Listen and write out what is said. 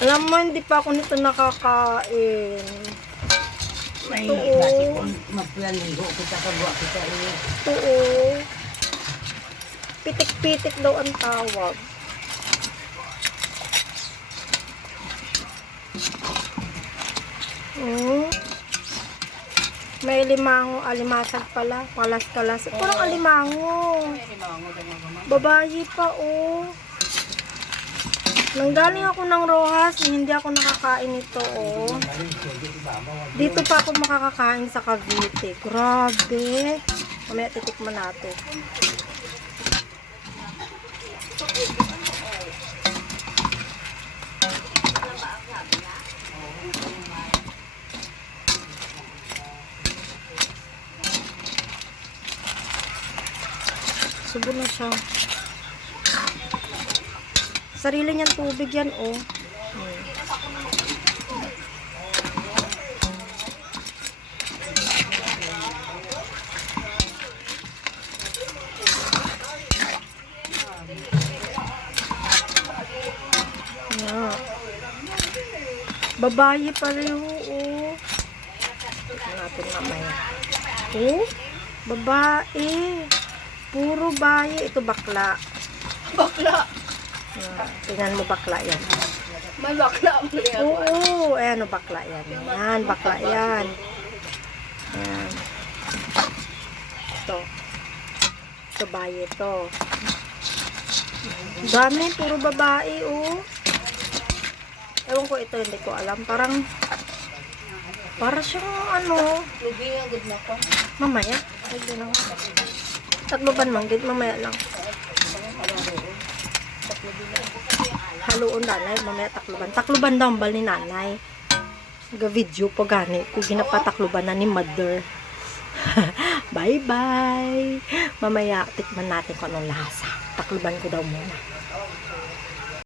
Alam mo, hindi pa ako nito nakakain. May Oo. basi kung magpaligo kita kagwa kita eh. Oo. Pitik-pitik daw ang tawag. May limango, alimasag pala. Kalas-kalas. Parang alimango. Babayi pa, oh. Nanggaling ako ng Rojas, hindi ako nakakain ito, oh. Dito pa ako makakakain sa Cavite. Grabe. Mamaya titikman natin. Subo na siya. Sarili niyang tubig yan, oh. Yeah. Babayi pa rin, oh. Tignan natin mamaya. Oh, babae. Puro bayi. Ito bakla. Bakla. Tingnan mo bakla yan. May bakla. Oo, ayan o bakla yan. Yan, bakla yan. Ayan. Ito. Ito bayi ito. Dami, puro babae, oh. Ewan ko ito, hindi ko alam. Para siyang ano. Lugi ang good na ko. Mamaya. Lagyan lang. Takloban manggit, mamaya lang. Haluon nanay, mamaya takloban. Takloban daw ang bal ni nanay. Ga-video po gani. Kung ginapatakloban na ni mother. Bye-bye. Mamaya tikman natin kung anong lasa. Takloban ko daw muna.